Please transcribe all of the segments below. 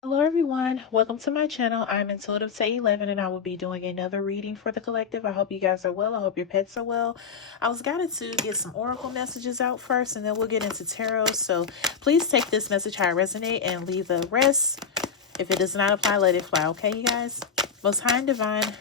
Hello everyone, welcome to my channel. I'm Intuitive Tay 11 and I will be doing another reading for the collective. I hope you guys are well. I hope your pets are well. I was guided to get some oracle messages out first and then we'll get into tarot. So please take this message how it resonates and leave the rest. If it does not apply, let it fly. Okay, you guys? Most High and Divine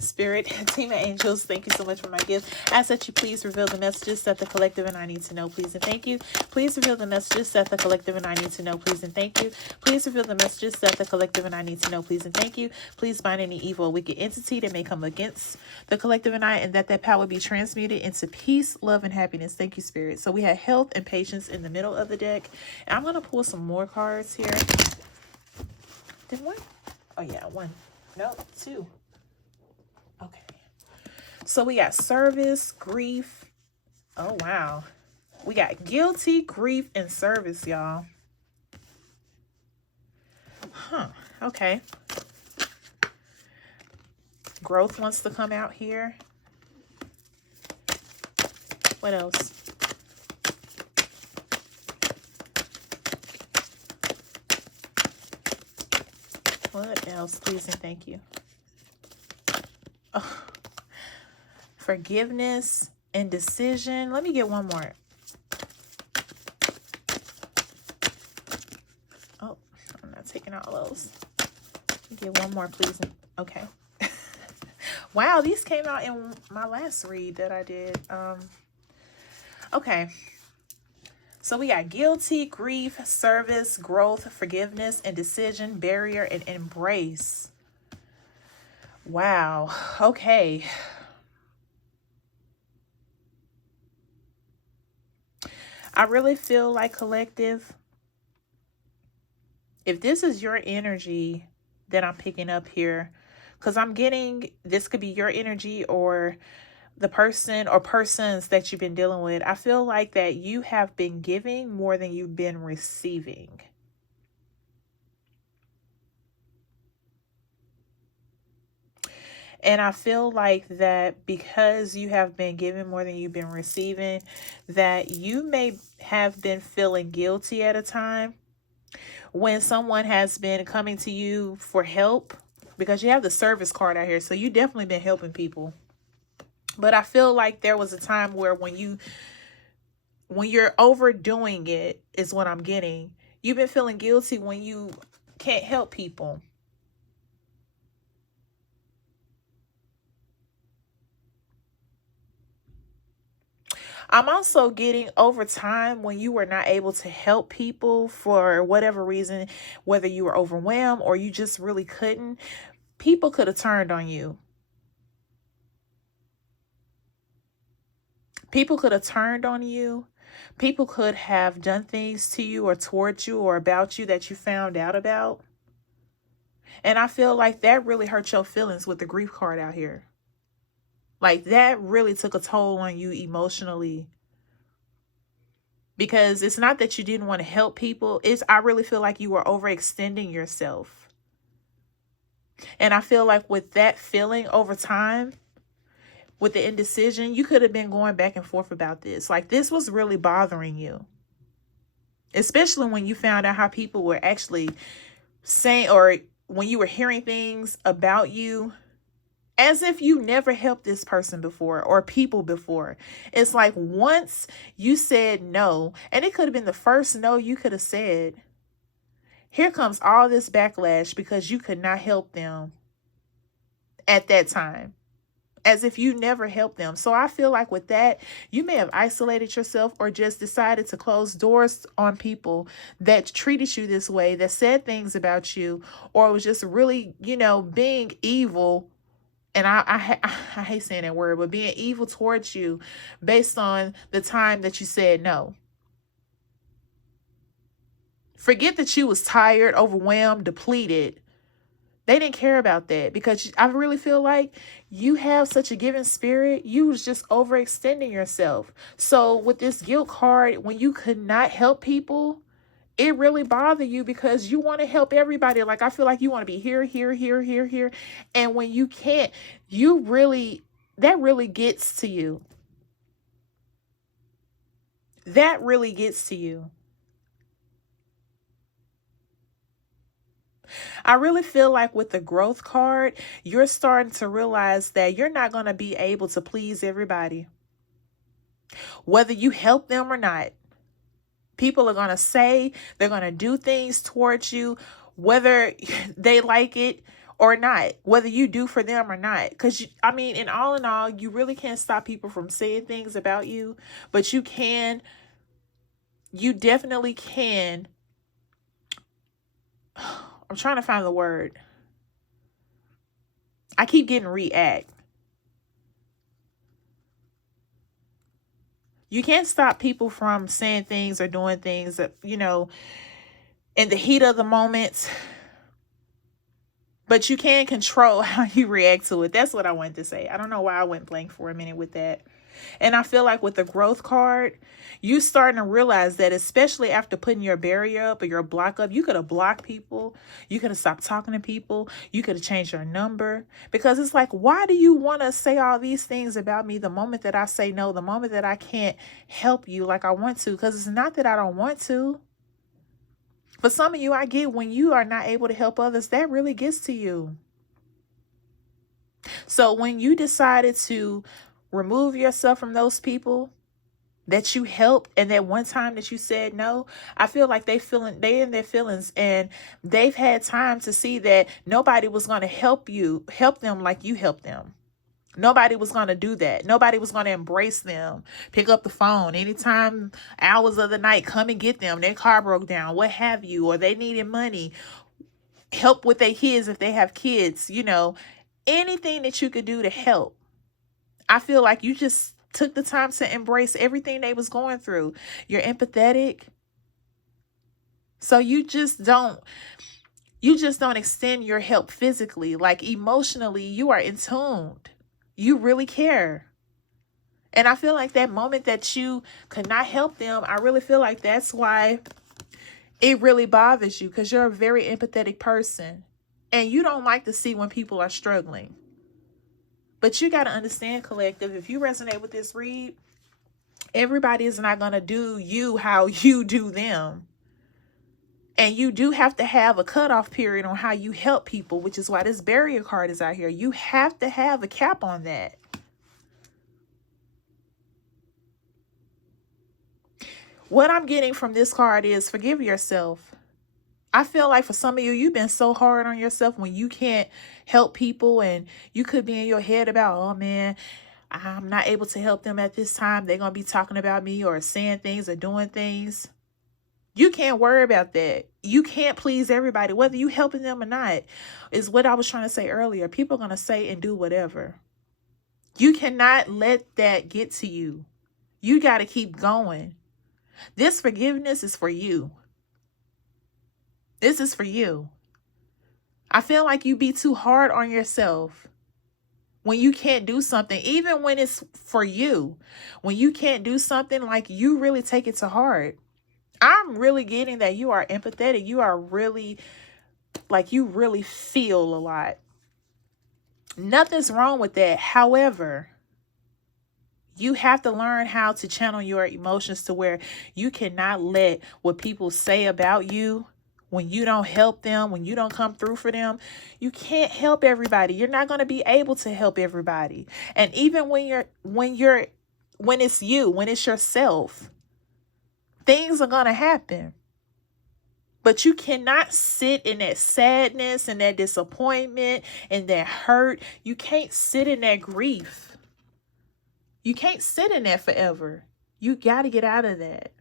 Spirit, team of angels, thank you so much for my gift. I ask that you please reveal the messages that the collective and I need to know, please and thank you. Please reveal the messages that the collective and I need to know, please and thank you. Please reveal the messages that the collective and I need to know, please and thank you. Please bind any evil or wicked entity that may come against the collective and I, and that power be transmuted into peace, love, and happiness. Thank you, Spirit. So we have health and patience in the middle of the deck. And I'm going to pull some more cards here. Did one? Oh yeah, one. No, two. Okay. So we got service, grief. Oh, wow. We got guilty, grief, and service, y'all. Huh. Okay. Growth wants to come out here. What else? What else? Please and thank you. Oh. Forgiveness and decision. Let me get one more. Oh, I'm not taking all those. Let me get one more, please. Okay. Wow, these came out in my last read that I did. Okay. So we got guilty, grief, service, growth, forgiveness, and decision, barrier, and embrace. Wow. Okay. I really feel like, collective, if this is your energy that I'm picking up here, because I'm getting, this could be your energy or the person or persons that you've been dealing with. I feel like that you have been giving more than you've been receiving. And I feel like that because you have been giving more than you've been receiving, that you may have been feeling guilty at a time when someone has been coming to you for help, because you have the service card out here. So you definitely been helping people. But I feel like there was a time where when you're overdoing it is what I'm getting. You've been feeling guilty when you can't help people. I'm also getting over time when you were not able to help people for whatever reason, whether you were overwhelmed or you just really couldn't, people could have turned on you. People could have turned on you. People could have done things to you or towards you or about you that you found out about. And I feel like that really hurt your feelings with the grief card out here. Like that really took a toll on you emotionally. Because it's not that you didn't want to help people. I really feel like you were overextending yourself. And I feel like with that feeling over time, with the indecision, you could have been going back and forth about this. Like this was really bothering you. Especially when you found out how people were actually saying, or when you were hearing things about you as if you never helped this person before or people before. It's like once you said no, and it could have been the first no you could have said, here comes all this backlash because you could not help them at that time, as if you never helped them. So I feel like with that, you may have isolated yourself or just decided to close doors on people that treated you this way, that said things about you, or was just really, being evil. And I hate saying that word, but being evil towards you based on the time that you said no. Forget that you was tired, overwhelmed, depleted. They didn't care about that because I really feel like you have such a giving spirit. You was just overextending yourself. So with this guilt card, when you could not help people, it really bothered you because you want to help everybody. Like I feel like you want to be here, here, here, here, here. And when you can't, that really gets to you. That really gets to you. I really feel like with the growth card, you're starting to realize that you're not going to be able to please everybody. Whether you help them or not, people are going to say, they're going to do things towards you, whether they like it or not, whether you do for them or not. Because, I mean, in all, you really can't stop people from saying things about you, but you definitely can. I'm trying to find the word. I keep getting react. You can't stop people from saying things or doing things that, in the heat of the moment, but you can control how you react to it. That's what I wanted to say. I don't know why I went blank for a minute with that. And I feel like with the growth card, you starting to realize that, especially after putting your barrier up or your block up, you could have blocked people. You could have stopped talking to people. You could have changed your number, because it's like, why do you want to say all these things about me the moment that I say no, the moment that I can't help you like I want to? Because it's not that I don't want to. For some of you, I get when you are not able to help others, that really gets to you. So when you decided to remove yourself from those people that you helped, and that one time that you said no, I feel like they in their feelings, and they've had time to see that nobody was going to help them like you helped them. Nobody was going to do that. Nobody was going to embrace them, pick up the phone anytime, hours of the night, come and get them. Their car broke down, what have you, or they needed money, help with their kids if they have kids, anything that you could do to help. I feel like you just took the time to embrace everything they was going through. You're empathetic. So you just don't extend your help physically. Like emotionally, you are in tune. You really care. And I feel like that moment that you could not help them, I really feel like that's why it really bothers you, because you're a very empathetic person. And you don't like to see when people are struggling. But you got to understand, collective, if you resonate with this read, everybody is not going to do you how you do them. And you do have to have a cutoff period on how you help people, which is why this barrier card is out here. You have to have a cap on that. What I'm getting from this card is forgive yourself. I feel like for some of you, you've been so hard on yourself when you can't help people, and you could be in your head about, oh man, I'm not able to help them at this time. They're going to be talking about me or saying things or doing things. You can't worry about that. You can't please everybody, whether you helping them or not, is what I was trying to say earlier. People are going to say and do whatever. You cannot let that get to you. You got to keep going. This forgiveness is for you. This is for you. I feel like you be too hard on yourself when you can't do something, even when it's for you. When you can't do something, like, you really take it to heart. I'm really getting that you are empathetic. You are really, like, you really feel a lot. Nothing's wrong with that. However, you have to learn how to channel your emotions to where you cannot let what people say about you, when you don't help them, when you don't come through for them. You can't help everybody. You're not going to be able to help everybody. And even when it's you, when it's yourself, things are going to happen. But you cannot sit in that sadness and that disappointment and that hurt. You can't sit in that grief. You can't sit in that forever. You got to get out of that.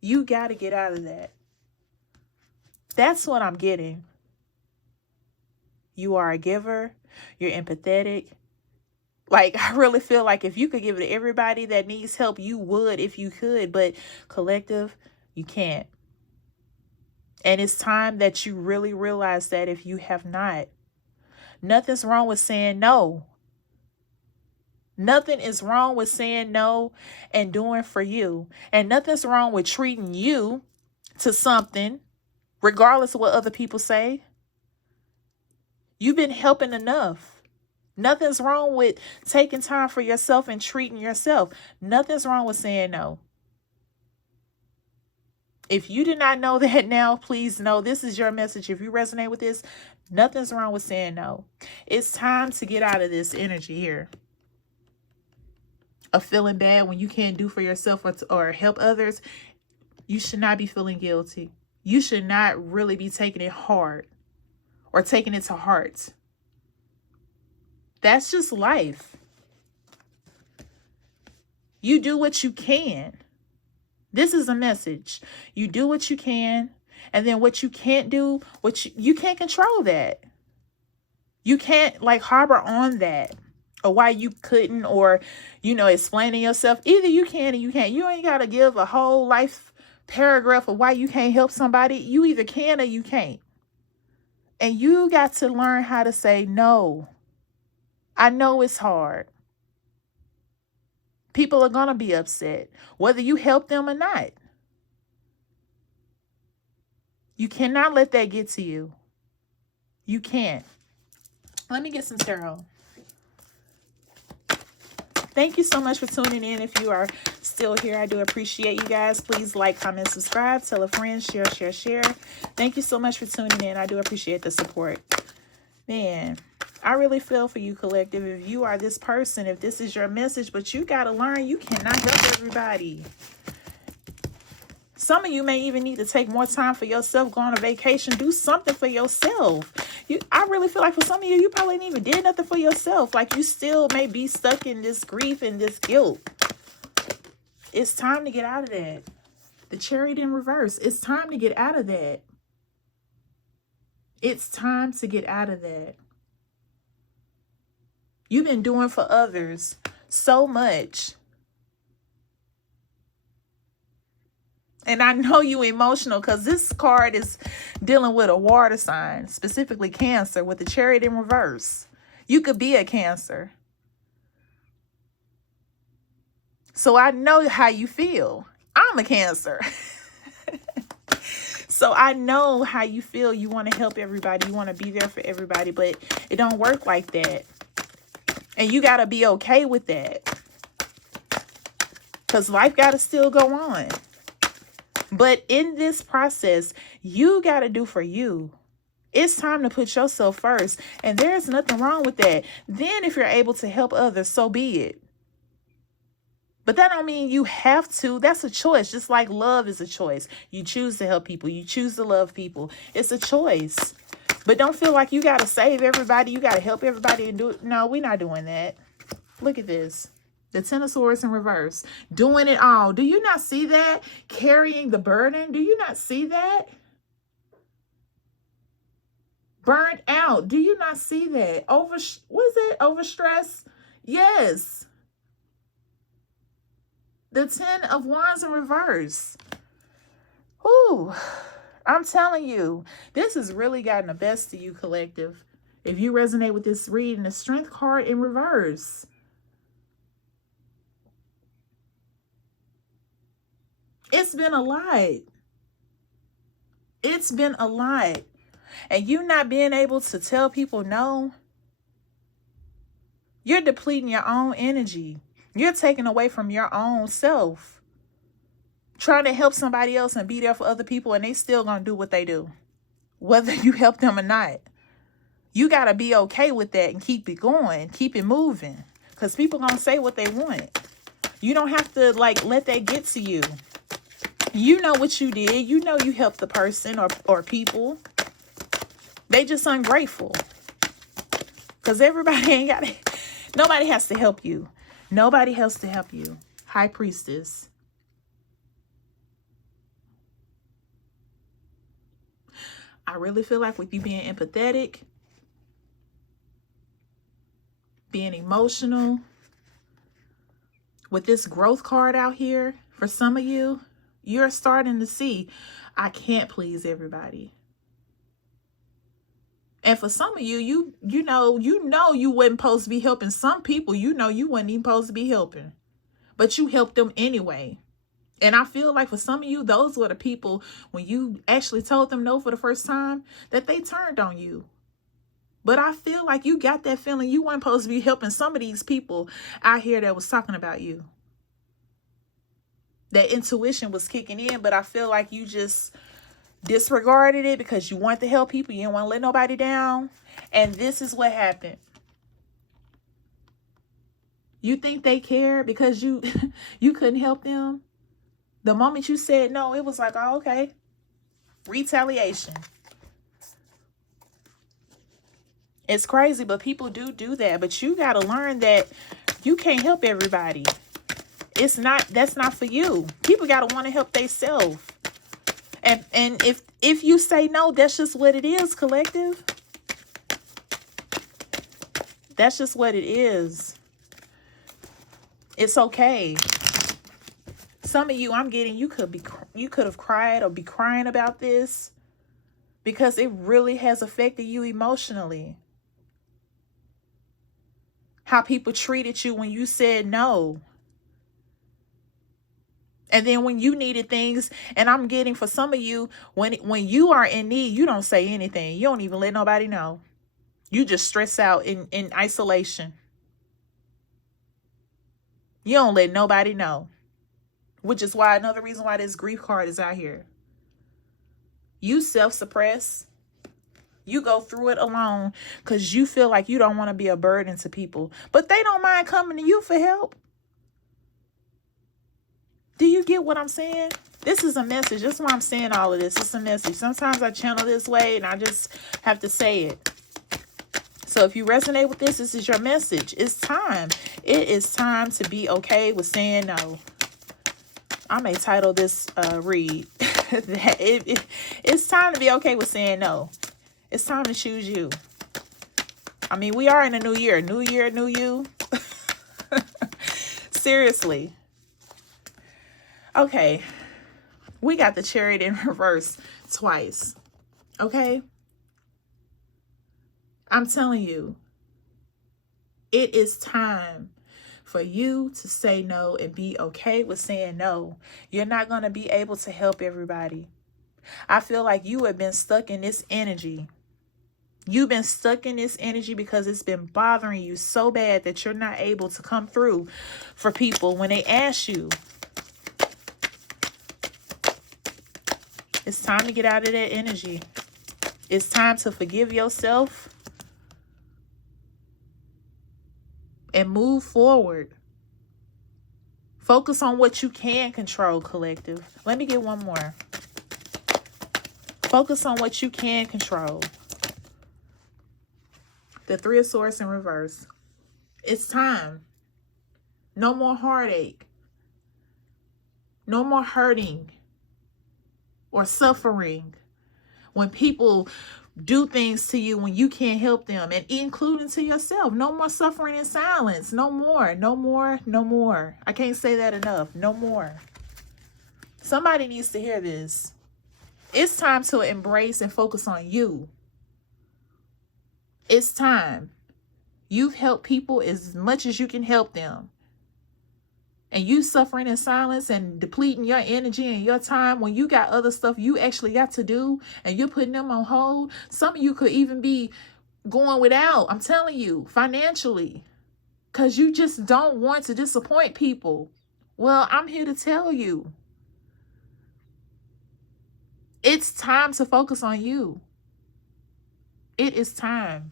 You got to get out of that. That's what I'm getting. You are a giver. You're empathetic. Like, I really feel like if you could give it to everybody that needs help, you would if you could. But collective, you can't. And it's time that you really realize that if you have not. Nothing's wrong with saying no. Nothing is wrong with saying no and doing for you. And nothing's wrong with treating you to something, regardless of what other people say. You've been helping enough. Nothing's wrong with taking time for yourself and treating yourself. Nothing's wrong with saying no. If you did not know that now, please know this is your message. If you resonate with this, nothing's wrong with saying no. It's time to get out of this energy here of feeling bad when you can't do for yourself or help others. You should not be feeling guilty. You should not really be taking it hard or taking it to heart. That's just life. You do what you can. This is a message. You do what you can, and then what you can't do, you can't control that. You can't like harbor on that or why you couldn't, or, explaining yourself. Either you can or you can't. You ain't got to give a whole life paragraph of why you can't help somebody. You either can or you can't. And you got to learn how to say no. I know it's hard. People are going to be upset, whether you help them or not. You cannot let that get to you. You can't. Let me get some tarot. Thank you so much for tuning in. If you are still here, I do appreciate you guys. Please like, comment, subscribe, tell a friend, share. Thank you so much for tuning in. I do appreciate the support. Man, I really feel for you, collective. If you are this person, if this is your message, but you got to learn you cannot help everybody. Some of you may even need to take more time for yourself, go on a vacation, do something for yourself. I really feel like for some of you, you probably ain't even did nothing for yourself. Like you still may be stuck in this grief and this guilt. It's time to get out of that. The Chariot in reverse. It's time to get out of that. It's time to get out of that. You've been doing for others so much. And I know you emotional because this card is dealing with a water sign, specifically Cancer, with the Chariot in reverse. You could be a Cancer. So I know how you feel. I'm a Cancer. So I know how you feel. You want to help everybody. You want to be there for everybody, but it don't work like that. And you got to be okay with that. Because life got to still go on. But in this process, you got to do for you. It's time to put yourself first. And there's nothing wrong with that. Then if you're able to help others, so be it. But that don't mean you have to. That's a choice. Just like love is a choice. You choose to help people. You choose to love people. It's a choice. But don't feel like you got to save everybody. You got to help everybody and do it. No, we're not doing that. Look at this. The Ten of Swords in reverse. Doing it all. Do you not see that? Carrying the burden. Do you not see that? Burnt out. Do you not see that? Overstress? Yes. The Ten of Wands in reverse. Ooh, I'm telling you, this has really gotten the best of you, collective. If you resonate with this reading, the Strength card in reverse. It's been a lot. It's been a lot. And you not being able to tell people no, you're depleting your own energy. You're taking away from your own self. Trying to help somebody else and be there for other people, and they still gonna do what they do. Whether you help them or not. You gotta be okay with that and keep it going. Keep it moving. Because people gonna say what they want. You don't have to let that get to you. You know what you did. You know you helped the person or people. They just ungrateful. Because everybody ain't got it. Nobody has to help you. Nobody has to help you. High Priestess. I really feel like with you being empathetic, being emotional, with this growth card out here, for some of you, you're starting to see, I can't please everybody. And for some of you, you know you wasn't supposed to be helping some people. You know you wasn't even supposed to be helping. But you helped them anyway. And I feel like for some of you, those were the people, when you actually told them no for the first time, that they turned on you. But I feel like you got that feeling you weren't supposed to be helping some of these people out here that was talking about you. That intuition was kicking in, but I feel like you just disregarded it because you want to help people. You didn't want to let nobody down. And this is what happened. You think they care because you you couldn't help them? The moment you said no, it was like, oh, okay. Retaliation. It's crazy, but people do that. But you got to learn that you can't help everybody. That's not for you. People got to want to help themselves. And if you say no, that's just what it is, collective. That's just what it is. It's okay. Some of you, I'm getting, you could have cried or be crying about this because it really has affected you emotionally. How people treated you when you said no. And then when you needed things, and I'm getting for some of you, when you are in need, you don't say anything. You don't even let nobody know. You just stress out in isolation. You don't let nobody know. Which is why another reason why this grief card is out here. You self-suppress. You go through it alone because you feel like you don't want to be a burden to people. But they don't mind coming to you for help. Do you get what I'm saying? This is a message. That's why I'm saying all of this. It's a message. Sometimes I channel this way and I just have to say it. So if you resonate with this is your message. It's time. It is time to be okay with saying no. I may title this read. It's time to be okay with saying no. It's time to choose you. I mean, we are in a new year. New year, new you. Seriously. Okay. We got the Chariot in reverse twice. Okay? I'm telling you, it is time for you to say no and be okay with saying no. You're not going to be able to help everybody. I feel like you have been stuck in this energy. You've been stuck in this energy because it's been bothering you so bad that you're not able to come through for people when they ask you. It's time to get out of that energy. It's time to forgive yourself and move forward. Focus on what you can control, collective. Let me get one more. Focus on what you can control. The Three of Swords in reverse. It's time. No more heartache. No more hurting or suffering when people do things to you when you can't help them, and including to yourself. No more suffering in silence. No more. No more. No more. I can't say that enough. No more. Somebody needs to hear this. It's time to embrace and focus on you. It's time. You've helped people as much as you can help them. And you suffering in silence and depleting your energy and your time when you got other stuff you actually got to do and you're putting them on hold. Some of you could even be going without, I'm telling you, financially, because you just don't want to disappoint people. Well, I'm here to tell you, it's time to focus on you. It is time.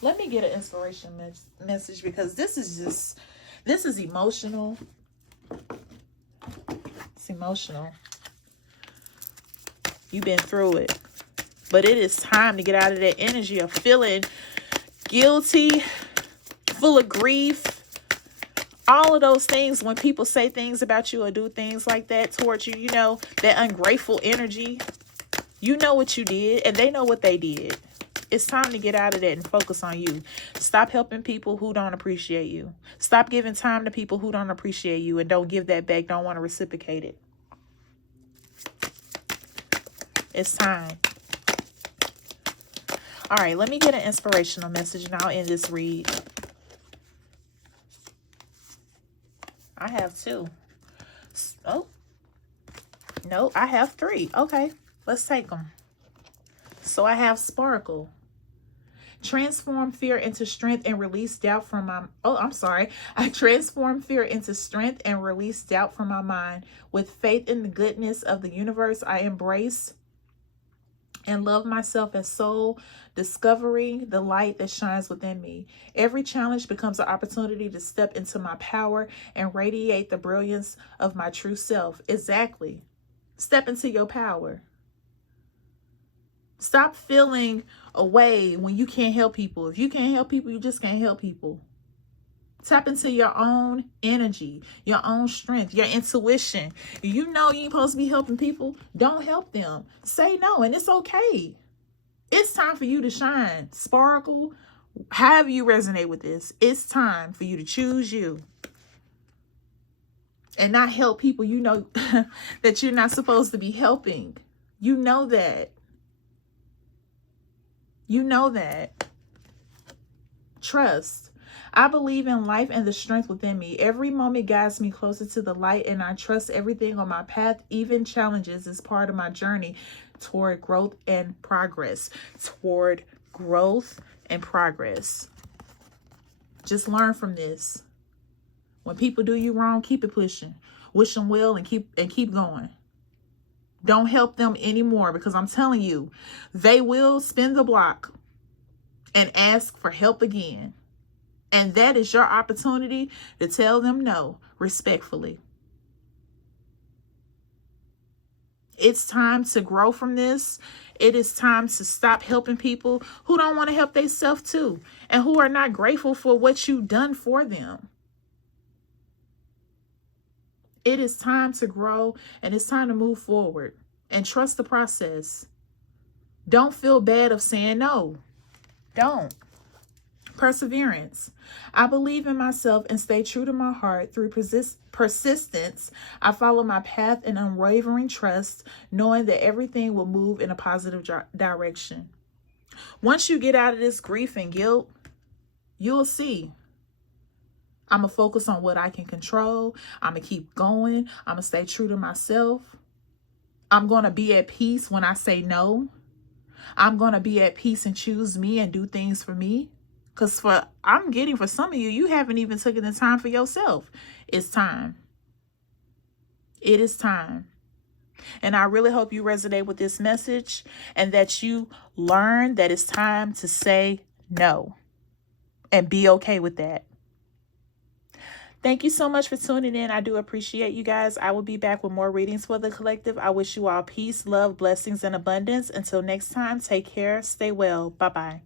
Let me get an inspiration message because this is emotional. It's emotional. You've been through it. But it is time to get out of that energy of feeling guilty, full of grief. All of those things when people say things about you or do things like that towards you, you know, that ungrateful energy. You know what you did and they know what they did. It's time to get out of that and focus on you. Stop helping people who don't appreciate you. Stop giving time to people who don't appreciate you and don't give that back, don't want to reciprocate it. It's time. All right, let me get an inspirational message and I'll end this read. I have two. Oh, no, I have three. Okay, let's take them. So I have Sparkle. Transform fear into strength and release doubt from my, I transform fear into strength and release doubt from my mind. With faith in the goodness of the universe, I embrace and love myself as soul, discovering the light that shines within me. Every challenge becomes an opportunity to step into my power and radiate the brilliance of my true self. Exactly. Step into your power. Stop feeling away when you can't help people. If you can't help people, you just can't help people. Tap into your own energy, your own strength, your intuition. You know you ain't supposed to be helping people. Don't help them. Say no, and it's okay. It's time for you to shine, sparkle. However you resonate with this, it's time for you to choose you and not help people you know that you're not supposed to be helping. You know that. You know that. Trust. I believe in life and the strength within me. Every moment guides me closer to the light, and I trust everything on my path, even challenges, is part of my journey toward growth and progress. Toward growth and progress. Just learn from this. When people do you wrong, keep it pushing. Wish them well and keep going. Don't help them anymore, because I'm telling you, they will spin the block and ask for help again. And that is your opportunity to tell them no, respectfully. It's time to grow from this. It is time to stop helping people who don't want to help themselves too, and who are not grateful for what you've done for them. It is time to grow, and it's time to move forward and trust the process. Don't feel bad of saying no. Don't. Perseverance. I believe in myself and stay true to my heart through persistence. I follow my path in unwavering trust, knowing that everything will move in a positive direction. Once you get out of this grief and guilt, you'll see. I'm going to focus on what I can control. I'm going to keep going. I'm going to stay true to myself. I'm going to be at peace when I say no. I'm going to be at peace and choose me and do things for me. Because for some of you, you haven't even taken the time for yourself. It's time. It is time. And I really hope you resonate with this message and that you learn that it's time to say no and be okay with that. Thank you so much for tuning in. I do appreciate you guys. I will be back with more readings for the collective. I wish you all peace, love, blessings, and abundance. Until next time, take care. Stay well. Bye-bye.